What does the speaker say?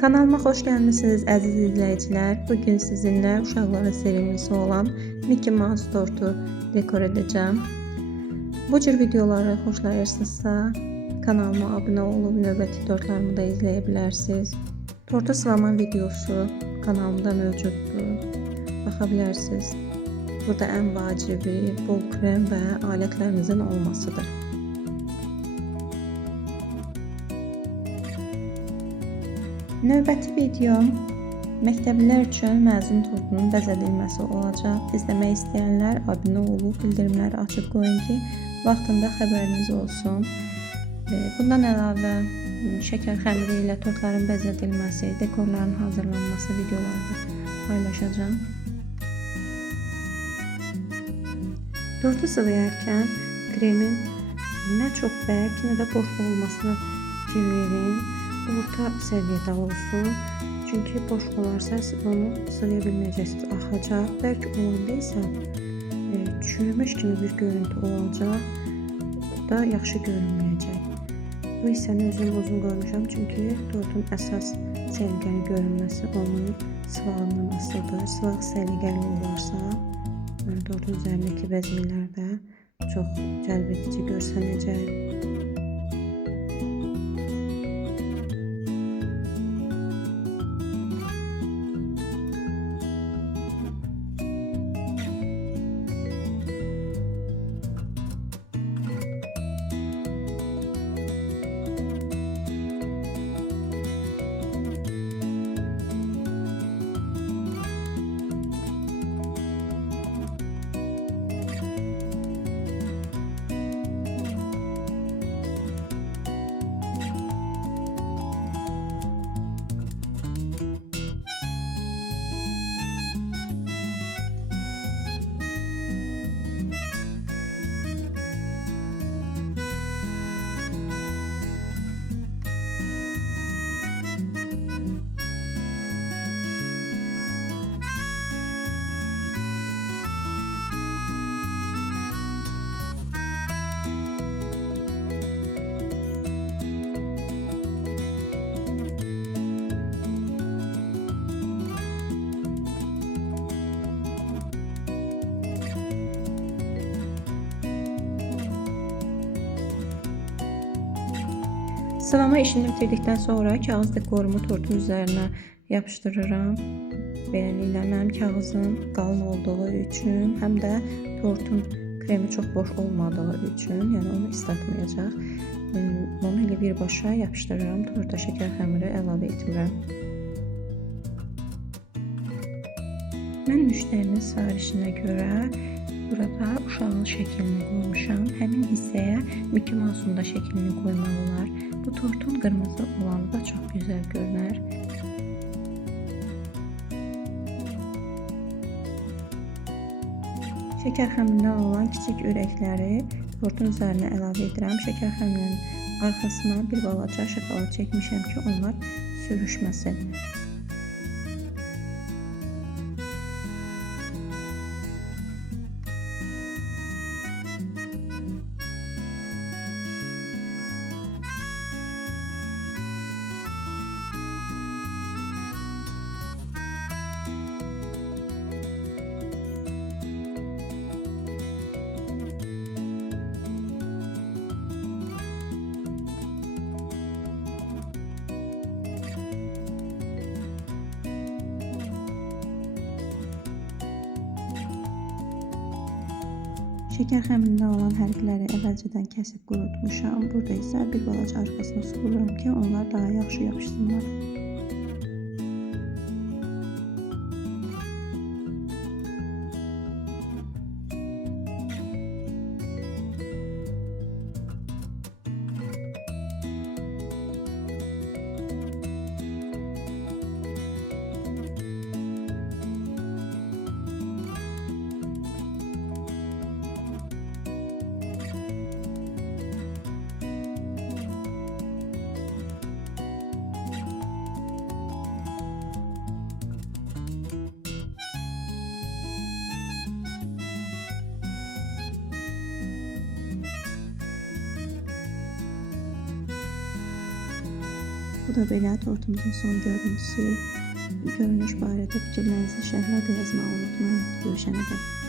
Kanalıma xoş gəlmisiniz əziz izləyicilər. Bugün sizinlə uşaqların sevimlisi olan Mickey Mouse tortu dekor edəcəm. Bu cür videoları xoşlayırsınızsa kanalıma abunə olub növbəti tortlarımı da izləyə bilərsiniz. Tortu sılama videosu kanalımda mövcuddur. Baxa bilərsiniz. Burada ən vacibi bol krem və alətlərinizin olmasıdır. Növbəti videom məktəblilər üçün məzun tortunun bəzədilməsi olacaq. İzləmək istəyənlər abunə olub bildirimləri açıq qoyun ki, vaxtında xəbəriniz olsun. Bundan əlavə şəkər xəmiri ilə tortların bəzədilməsi, dekorların hazırlanması videolarını paylaşacağım. Tortu sıvayarkən kremin nə çox bərk, nə də boş olmasına fikir verin. Orta səviyyədə olsun. Çünki boş olarsa onu sılaya bilməyəcəksiniz, axacaq. Bərk olanda isə çürümüş kimi bir görüntü olacaq. Da yaxşı görünməyəcək. Bu hissəni özüm uzun qoymuşam. Çünki tortun əsas səliqəli görünməsi onun sıvağından asılıdır. Sıvaq səliqəli olarsa tortun üzərindəki bəzmilər də çox cəlbedici görsənəcək. Sılama işini bitirdikdən sonra kağız dekorumu tortun üzərinə yapışdırıram. Beləliklə mənim kağızım qalın olduğu üçün, həm də tortun kremi çox boş olmadığı üçün, yəni onu islatmayacaq. Onu elə birbaşa yapışdırıram. Torta şəkər xəmiri əlavə etmirəm. Mən müştərinin sifarişinə görə burada uşağın şəklini qoymuşam. Həmin hissəyə Mickey Mouse'un da şəklini qoymaq olar. Bu tortun qırmızı olanı da çox gözəl görünər. Şəkər xəmirindən olan kiçik ürəkləri tortun üzərinə əlavə edirəm. Şəkər xəmirinin arxasına bir balaca şokolad çəkmişəm ki, onlar sürüşməsin. Şəkər xəmirindən olan hərfləri əvvəlcədən kəsib qurutmuşam. Burada isə bir balaca arxasına su vururam ki, onlar daha yaxşı yapışsınlar. da belə tortumuzun son görüntüsü. Görünüş barədə fikirlərinizi şərhlərdə yazmağı unutmayın. Görüşənə dək.